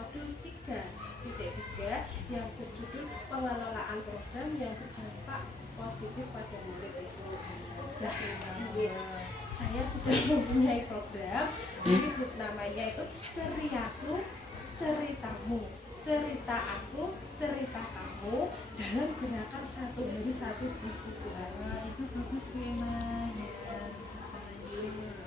modul 3.3 yang berjudul pengelolaan program yang berdampak positif pada murid itu. Nah, saya sudah mempunyai program, jadi namanya itu Ceriaku Ceritamu, cerita aku, cerita kamu dalam gerakan 1 hari 1 buku. Itu bagus Bu Emma ya.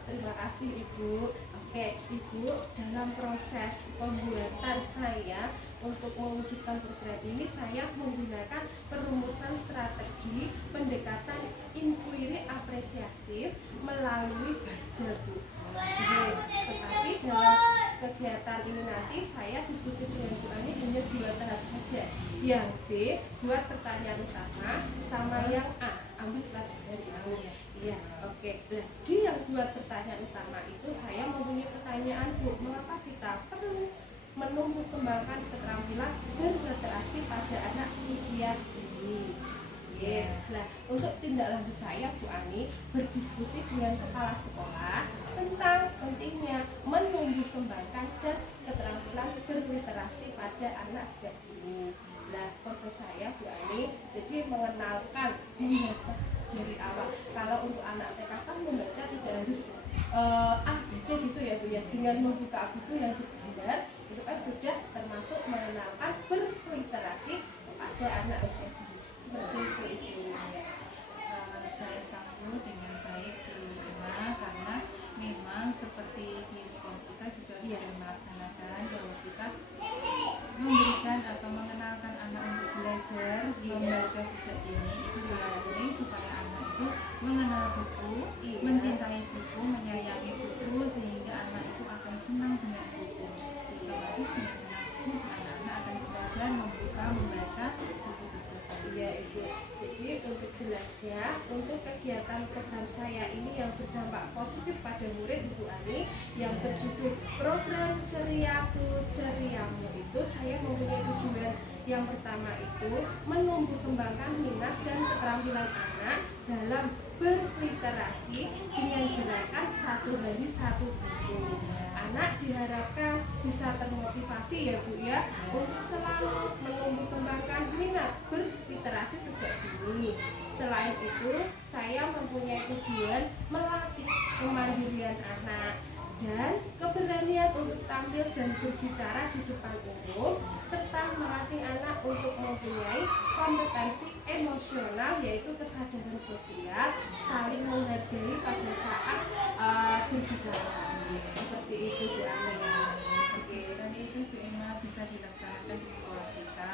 Terima kasih Ibu. Oke Ibu, dalam proses pembuatan saya untuk mewujudkan program ini, saya menggunakan perumusan strategi pendekatan inquiry apresiatif melalui baca Bu. Tetapi dalam kegiatan ini nanti saya diskusi dengan Bu Ani hanya 2 tahap saja. Yang B, buat pertanyaan utama, sama yang A, ambil pelajaran dari Iya, oke. Nah, di yang buat pertanyaan utama itu saya mempunyai pertanyaan Bu, mengapa kita perlu menumbuh kembangkan keterampilan berliterasi pada anak usia dini? Nah, untuk tindak lanjut saya Bu Ani berdiskusi dengan kepala sekolah tentang pentingnya menumbuh kembangkan dan keterampilan berliterasi pada anak sejak dini. Nah, konsep saya Bu Ani jadi mengenalkan membaca dari awal. Kalau untuk anak TK kan membaca tidak harus A, B, C gitu ya Bu ya. Dengan membuka buku yang berbeda itu kan sudah termasuk mengenalkan berliterasi kepada anak usia dini. Seperti itu Saya sambung dengan baik Bu Emma, karena memang seperti di sekolah kita juga sudah melaksanakan bahwa kita memberikan atau mengenalkan anak untuk belajar membaca sejak dini. Itu sangat penting supaya anak itu mengenal buku, mencintai buku, menyayangi buku, sehingga anak itu akan senang dengan buku. Otomatis dengan senang buku, anak-anak akan belajar membaca buku tersebut. Iya Ibu. Jadi untuk jelasnya, untuk kegiatan program saya ini yang berdampak positif pada murid Ibu Ani yang berjudul program Ceriaku Ceriamu itu, saya mempunyai tujuan yang pertama itu menumbuh kembangkan minat dan keterampilan anak dalam berliterasi dengan gerakan 1 hari 1 buku. Anak diharapkan bisa termotivasi ya Bu ya untuk selalu menumbuh kembangkan minat berliterasi sejak dini. Selain itu, saya mempunyai tujuan melatih kemandirian anak dan keberanian untuk tampil dan berbicara di depan umum, serta melatih anak untuk mempunyai kompetensi emosional yaitu kesadaran sosial, saling menghargai pada saat berbicara. Seperti itu Bu Ani. Dan itu Bu Emma bisa dilaksanakan di sekolah kita,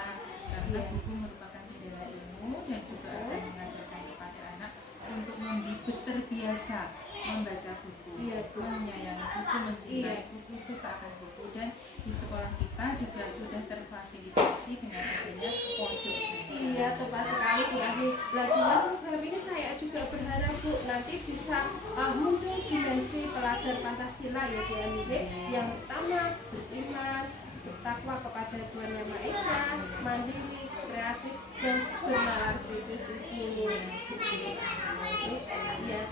karena buku merupakan jendela ilmu dan juga akan mengajarkan kepada anak untuk terbiasa membaca buku, menyayangi buku, mencintai buku, suka akan buku. Dan di sekolah kita juga sudah terfasilitasi dengan adanya pojok. Iya, tepat sekali Bu Ani. Nah, dengan program ini saya juga berharap Bu nanti bisa muncul dimensi pelajar Pancasila ya Bu Ani. Yang pertama beriman, bertakwa kepada Tuhan Yang Maha Esa, mandiri, kreatif, dan bernalar kritis ini. Ya,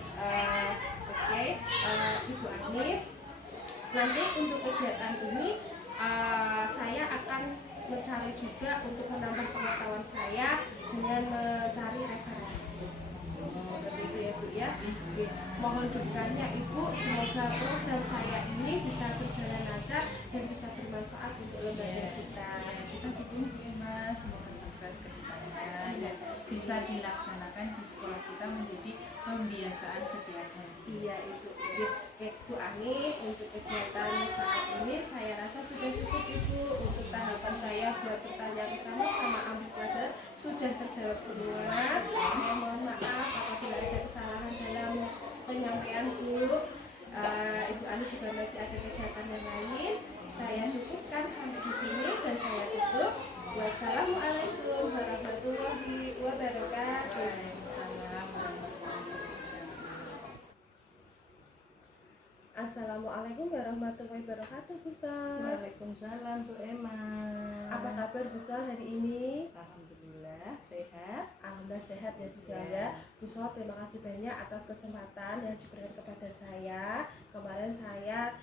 oke, Ibu Ani. Nanti untuk kegiatan ini saya akan mencari juga untuk menambah pengetahuan saya dengan mencari referensi. Seperti itu ya Bu ya. Oke. Mohon doanya Ibu, semoga program saya ini bisa berjalan lancar dan bisa bermanfaat untuk lembaga kita. Kita dukung Bu Emma, semoga sukses ke depannya dan bisa dilaksanakan di sekolah kita menjadi pembiasaan setiap hari. Iya Ibu. Oke Bu Ani, untuk kegiatan saat ini saya rasa sudah cukup Ibu. Untuk tahapan saya buat pertanyaan utama sama ambil pelajaran sudah terjawab semua. Saya mohon maaf apabila ada kesalahan dalam penyampaianku. Ibu Ani juga masih ada kegiatan yang lain. Saya cukupkan sampai di sini dan saya tutup. Wassalamualaikum warahmatullahi wabarakatuh. Assalamualaikum warahmatullahi wabarakatuh Bu Sal. Waalaikumsalam Bu Emma. Apa kabar Bu Sal hari ini? Alhamdulillah sehat. Alhamdulillah sehat ya Bu Sal ya. Bu Sal, terima kasih banyak atas kesempatan yang diberikan kepada saya. Kemarin saya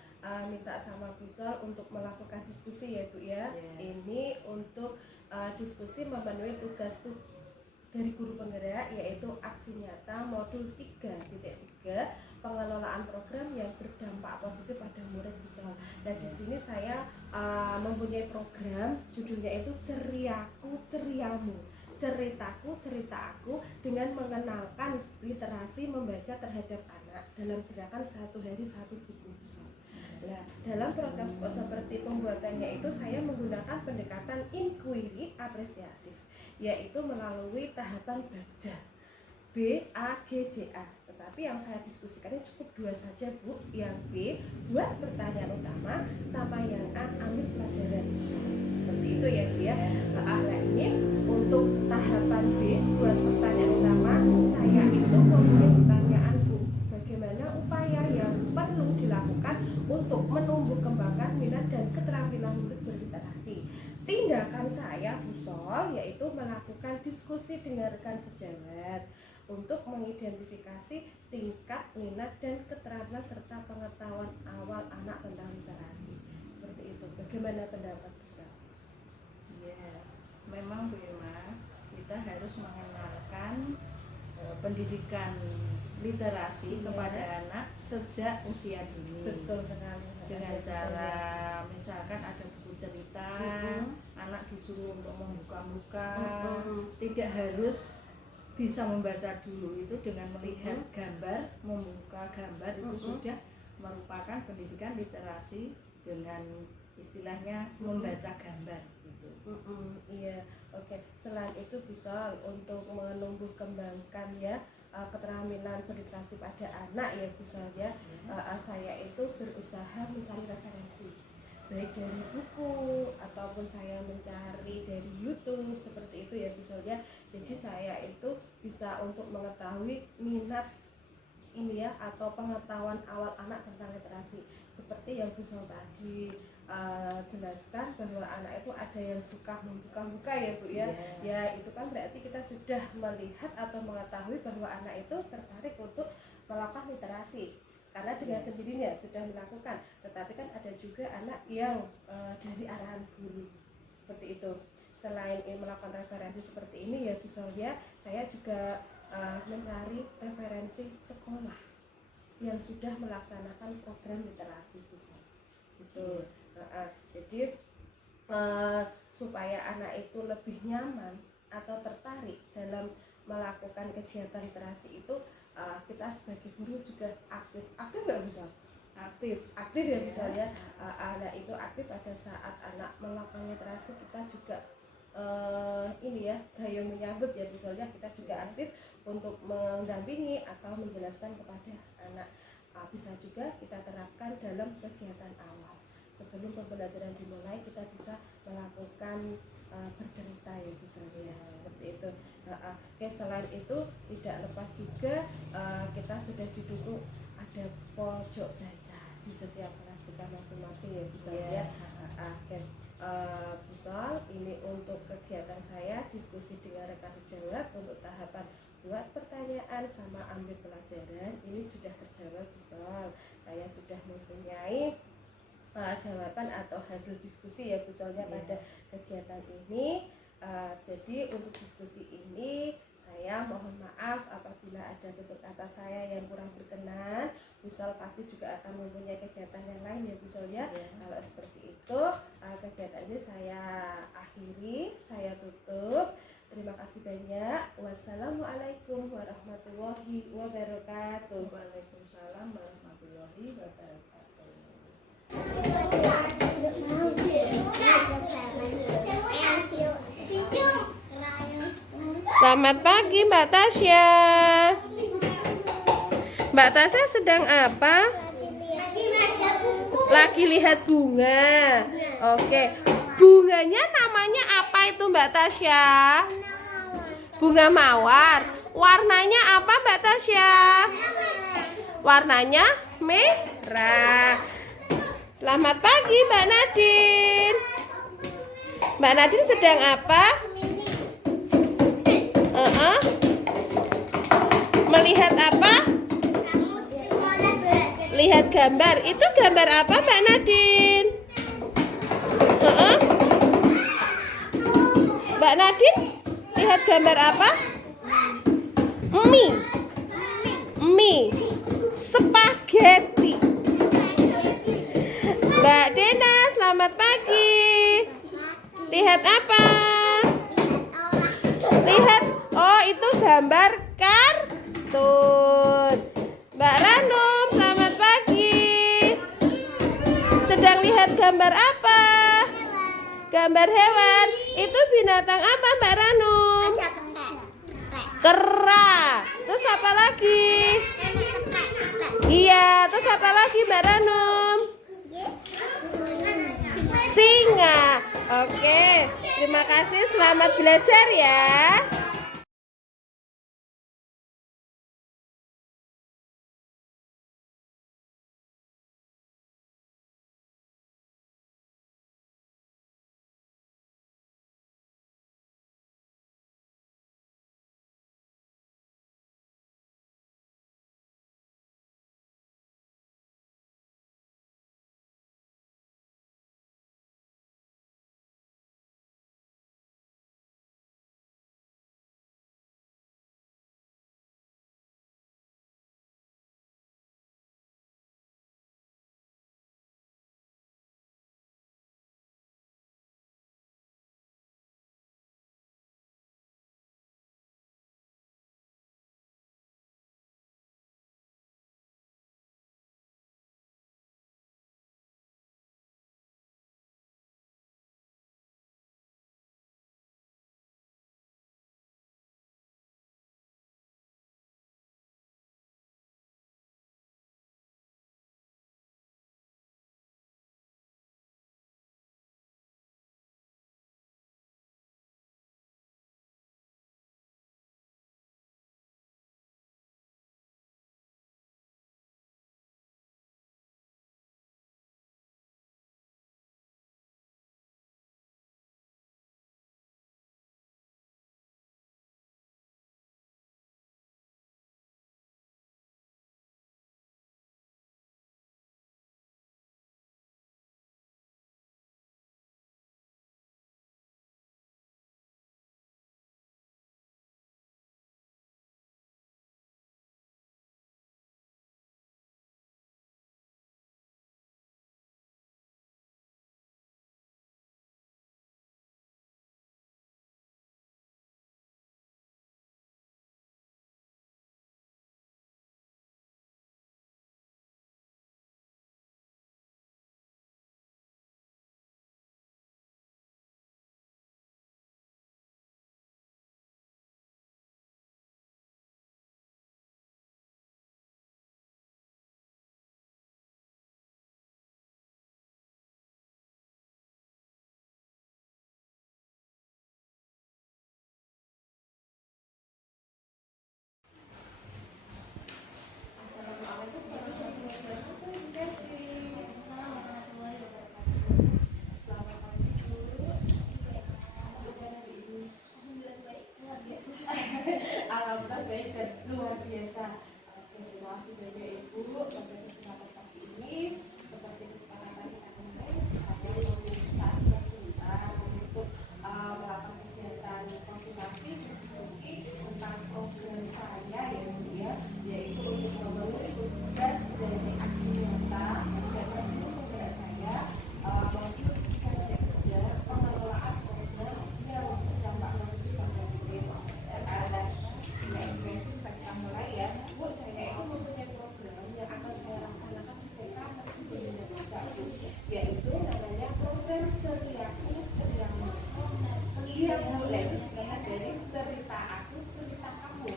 minta sama Bu Sol untuk melakukan diskusi ya Bu ya. Yeah. Ini untuk diskusi memenuhi tugas dari guru penggerak, yaitu aksi nyata modul 3.3 pengelolaan program yang berdampak positif pada murid Bu Sol. Nah di sini saya mempunyai program judulnya itu Ceriaku Ceriamu, ceritaku cerita aku, dengan mengenalkan literasi membaca terhadap anak dalam gerakan 1 hari 1 buku Bu Sol. Nah, dalam proses seperti pembuatannya itu saya menggunakan pendekatan inquiry apresiatif, yaitu melalui tahapan baca BAGJA. Tetapi yang saya diskusikan ini cukup 2 saja Bu. Yang B, buat pertanyaan utama, sama yang A, ambil pelajaran. Seperti itu ya Bu ya. Nah ini untuk tahapan B, buat pertanyaan utama, saya itu mempunyai pertanyaan Bu, bagaimana upaya yang perlu dilakukan untuk menumbuh kembangkan minat dan keterampilan murid berliterasi. Tindakan saya Bu Sol yaitu melakukan diskusi dengan rekan sejawat untuk mengidentifikasi tingkat minat dan keterampilan serta pengetahuan awal anak tentang literasi. Seperti itu. Bagaimana pendapat Bu Sol? Ya, memang Bu Irma, kita harus mengenalkan pendidikan literasi kepada anak sejak usia dini. Betul sekali. Dengan cara misalkan ada buku cerita, anak disuruh untuk membuka-buka, tidak harus bisa membaca dulu, itu dengan melihat gambar, membuka gambar itu sudah merupakan pendidikan literasi dengan istilahnya membaca gambar gitu. Iya, oke. Selain itu bisa untuk menumbuh kembangkan ya keterampilan berliterasi pada anak ya bisa ya. Saya itu berusaha mencari referensi baik dari buku ataupun saya mencari dari YouTube seperti itu ya bisa ya. Jadi saya itu bisa untuk mengetahui minat ini ya atau pengetahuan awal anak tentang literasi seperti yang Bu Sol tadi jelaskan bahwa anak itu ada yang suka membuka-buka ya Bu ya. Ya itu kan berarti kita sudah melihat atau mengetahui bahwa anak itu tertarik untuk melakukan literasi karena dengan sendirinya sudah melakukan. Tetapi kan ada juga anak yang dari arahan guru seperti itu. Selain melakukan referensi seperti ini ya Bu Sol ya, saya juga mencari referensi sekolah yang sudah melaksanakan program literasi Bu Sol. Gitu. Jadi supaya anak itu lebih nyaman atau tertarik dalam melakukan kegiatan literasi itu kita sebagai guru juga aktif nggak bisa aktif ya misalnya anak itu aktif pada saat anak melakukan literasi kita juga ini ya gayung menyambut ya misalnya kita juga aktif untuk mendampingi atau menjelaskan kepada anak. Bisa juga kita terapkan dalam kegiatan awal. Sebelum pembelajaran dimulai kita bisa melakukan bercerita ya misalnya seperti itu. Oke, selain itu tidak lepas juga kita sudah didukung ada pojok baca di setiap kelas kita masing-masing ya misalnya. Oke. Bu Sol, ini untuk kegiatan saya diskusi dengan rekan sejawat untuk tahapan buat pertanyaan sama ambil pelajaran ini sudah terjawab Bu Sol. Saya sudah mempunyai jawaban atau hasil diskusi ya Bu Solnya pada kegiatan ini. Jadi untuk diskusi ini saya mohon maaf apabila ada tutur kata saya yang kurang berkenan. Bu Sol pasti juga akan mempunyai kegiatan yang lain ya Bu Sol ya. Kalau seperti itu kegiatan ini saya akhiri, saya tutup. Terima kasih banyak. Wassalamualaikum warahmatullahi wabarakatuh. Waalaikumsalam warahmatullahi wabarakatuh. Selamat pagi Mbak Tasya. Mbak Tasya sedang apa? Lagi lihat bunga. Oke. Bunganya namanya apa itu Mbak Tasya? Bunga mawar. Warnanya apa Mbak Tasya? Warnanya merah. Selamat pagi Mbak Nadine. Mbak Nadine sedang apa? Melihat apa? Lihat lihat gambar. Itu gambar apa Mbak Nadine? Mbak Nadine lihat gambar apa? Mie spaghetti. Mbak Dena, selamat pagi. Lihat apa? Lihat, oh itu gambar kartun. Mbak Ranum, selamat pagi. Sedang lihat gambar apa? Gambar hewan. Itu binatang apa Mbak Ranum? Kera. Terus apa lagi? Iya, terus apa lagi Mbak Ranum? Singa. Oke, terima kasih, selamat belajar ya. Alhamdulillah baik dan luar biasa. Terima kasih banyak Ibu pada kesempatan pagi ini. Seperti kesepakatan kita kemarin, saya meminta sebentar untuk melakukan kegiatan konsultasi diskusi tentang program saya yaitu untuk membangun tugas dari aksi nyata dan itu program saya mewujudkan kerja pengelolaan program yang berdampak positif pada diri. Saya mulai ya, Bu, saya itu mempunyai program yang akan saya laksanakan di TK Negeri Bendungan, yaitu namanya program Ceriaku Ceriamu. Iya Bu, itu sebenarnya dari cerita aku cerita kamu.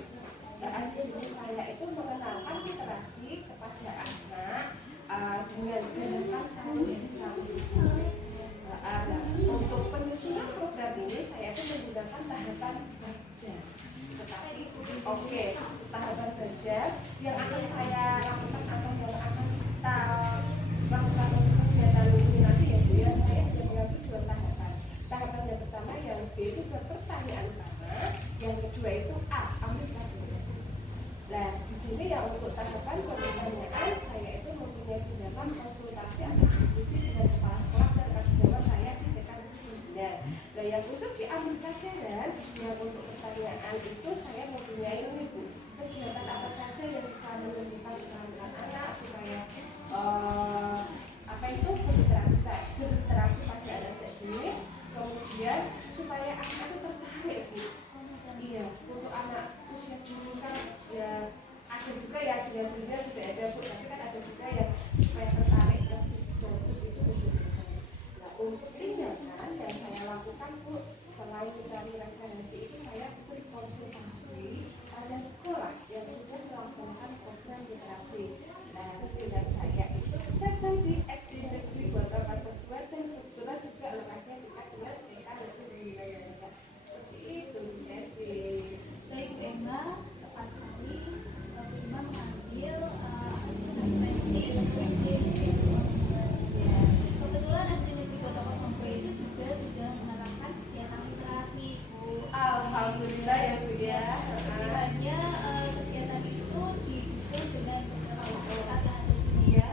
Nah, di sini saya itu mengenalkan literasi kepada anak dengan gerakan satu dari satu. Untuk penyusunan program ini saya itu menggunakan tahapan baca. Tetapi oke, tahapan baca yang akan saya lakukan atau yang akan kita lakukan kegiatan ini nanti ya Bu ya, saya bagi dua tahapan. Tahapan yang pertama yang B itu pertanyaan utama, yang kedua itu A, ambil pelajaran. Nah di sini ya untuk tahapan pertanyaan saya itu mempunyai pertanyaan itu saya mempunyai ini Bu, kegiatan apa saja yang bisa menumbuhkan keterampilan anak supaya apa itu berinteraksi pada anak ini, kemudian supaya anak itu tertarik Bu. Iya, untuk anak usia dini kan ya ada juga ya dengan sendirinya sudah ada Bu, tapi kan ada juga yang supaya tertarik lebih bagus itu untuk sekali. Nah untuk tindakan yang saya lakukan Bu, selain mencari referensi itu saya berkonsultasi pada sekolah yang sudah melaksanakan program literasi. Nah tindak saya itu tercatat di SD Negeri Kota Kasabua dan kebetulan juga lokasinya dekat dengan TK Negeri di wilayah Desa. Seperti itu ya sih. Baik Bu Emma, tepat sekali. Bu Emma mengambil referensi untuk SD Negeri Kota Kasabua. Kebetulan SD Negeri Kota Kasabua itu juga sudah menerapkan kegiatan literasi Bu. Alhamdulillah ya Bu ya. Hanya kegiatan itu didukung dengan beberapa fasilitas yang ada di sini ya.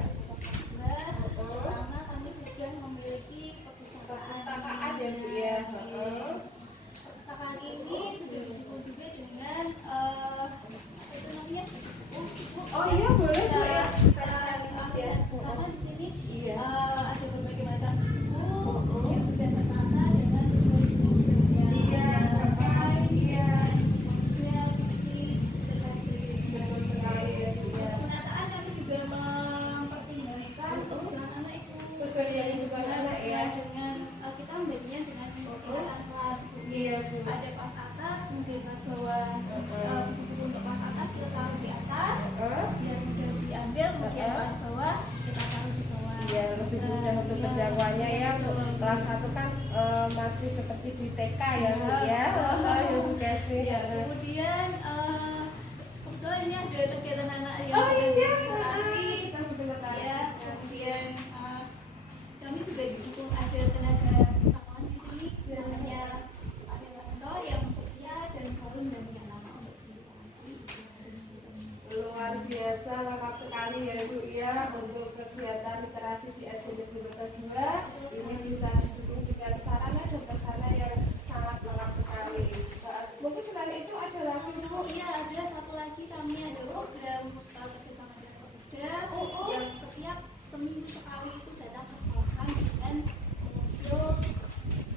Pertama kami sudah memiliki perpustakaan ya Bu ya. Perpustakaan ini sudah didukung juga dengan apa itu namanya? Oh iya boleh Bu ya. Karena di sini Iya. ada berbagai macam buku yang sudah tertata dengan sesuai bukunya. Iya. Iya. Betul sekali ya Bu ya. Penataan kami juga mempertimbangkan kebutuhan anak itu Sesuai dengan kebutuhan anak ya. dengan kita membaginya dengan tingkatan kelas. Iya Bu. Ada kelas atas, kemudian kelas bawah. Buku untuk kelas atas kita taruh di atas biar mudah diambil, kemudian kelas bawah kita taruh di bawah. Iya lebih mudah untuk penjangkauannya ya. Untuk kelas 1 kan masih seperti di TK ya Bu ya. Edukasi. Ya, kemudian kebetulan ini ada kegiatan anak yang Oh sedang iya. berliterasi. Kita betul Ya, kemudian kami juga didukung ada tenaga usahawan di sini namanya Pak Herwanto yang setia dan selalu mendampingi anak untuk literasi. Luar biasa lengkap sekali ya Bu ya untuk kegiatan literasi di SD Negeri Kota 2 ini bisa didukung dengan sarana dan prasarana yang sangat lengkap sekali. Mungkin selain itu ada lagi Bu. Iya, ada satu lagi kami ada program kerjasama dengan Perpusda yang setiap seminggu sekali itu datang ke sekolahan dengan mengunjung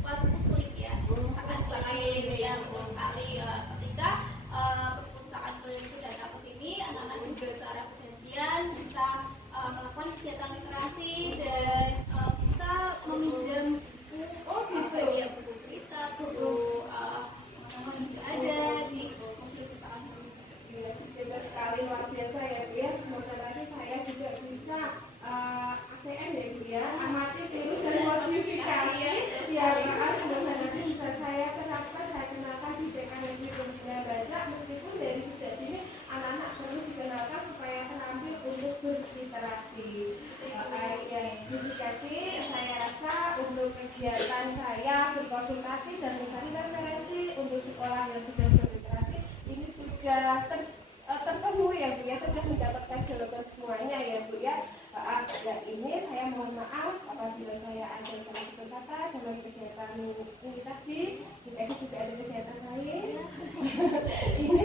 perpuslik ya. Perpustakaan keliling ya, betul sekali. Ketika perpustakaan keliling itu datang ke sini, anak-anak juga secara bergantian bisa melakukan kegiatan literasi dan bisa meminjam buku, ya buku cerita, buku pengalaman juga ada di perpustakaan Iya, hebat sekali luar biasa ya Bu ya. Semoga nanti saya juga bisa ATM ya Bu ya, amati dulu dan modifikasi ya Pak. Semoga nanti bisa saya terapkan, saya kenalkan di TK Negeri Pembina Baca, meskipun dari sejak dini anak-anak perlu dikenalkan supaya terampil untuk berliterasi. Ya, modifikasi saya rasa untuk kegiatan saya berkonsultasi dan mencari referensi untuk sekolah yang sudah berliterasi ini sudah terpenuhi ya Bu ya, sudah mendapatkan jawaban semuanya ya Bu ya. Dan ini saya mohon maaf apabila saya ada salah satu kata dalam kegiatan ini tadi. Juga ada kegiatan lain. Ini